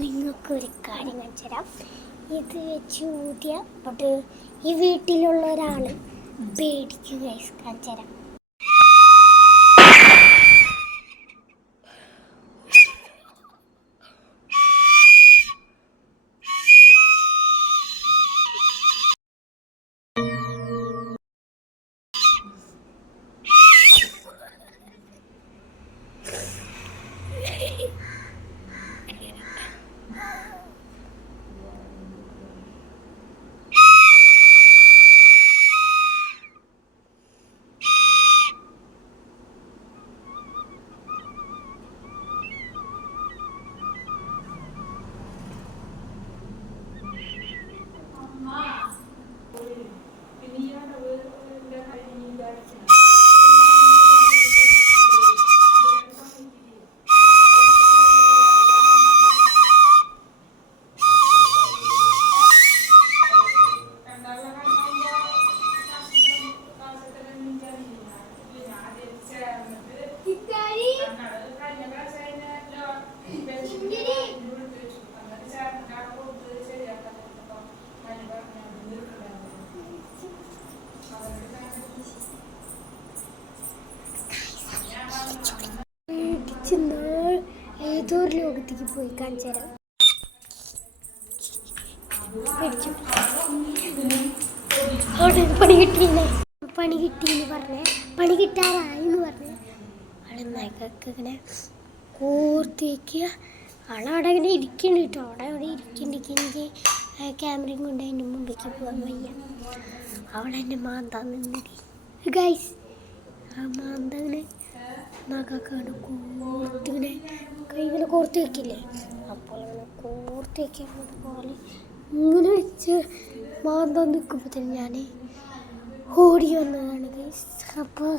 നിങ്ങൾക്കൊരു കാര്യം കാണിച്ചു തരാം. ഇത് വെച്ച് ഊതിയ അപ്പോൾ ഈ വീട്ടിലുള്ള ഒരാൾ പേടിക്കും. ഗൈസ് കാണിച്ചു തരാം. ഏതോ ഒരു ലോകത്തേക്ക് പോയി കാണിച്ചു തരാം. പണി കിട്ടിയെന്ന് പറഞ്ഞേ, പണി കിട്ടാറായിന്ന് പറഞ്ഞേ. ആളെന്നായിക്കൊക്കെ ഇങ്ങനെ കോർത്ത് വയ്ക്കുക. ആളവിടെ ഇങ്ങനെ ഇരിക്കുന്നുണ്ട് കേട്ടോ. അവിടെ ഇരിക്കുന്നുണ്ടെങ്കിൽ എനിക്ക് ക്യാമറയും കൊണ്ട് അതിൻ്റെ മുമ്പേക്ക് പോകാൻ വയ്യ. അവിടെ എൻ്റെ മാന്താൻ നിന്നിട്ട് ഗൈസ് ആ മാന്തങ്ങനെ നഖക്കാണ് കോർത്തിങ്ങനെ കൈ ഇങ്ങനെ കോർത്ത് വയ്ക്കില്ലേ, അപ്പോൾ അങ്ങനെ കോർത്ത് വയ്ക്കാൻ പോലെ ഇങ്ങനെ വെച്ച് മാന്താൻ നിൽക്കുമ്പോൾ തന്നെ ഞാൻ ഓടി വന്നതാണ് ഗൈസ്. അപ്പോൾ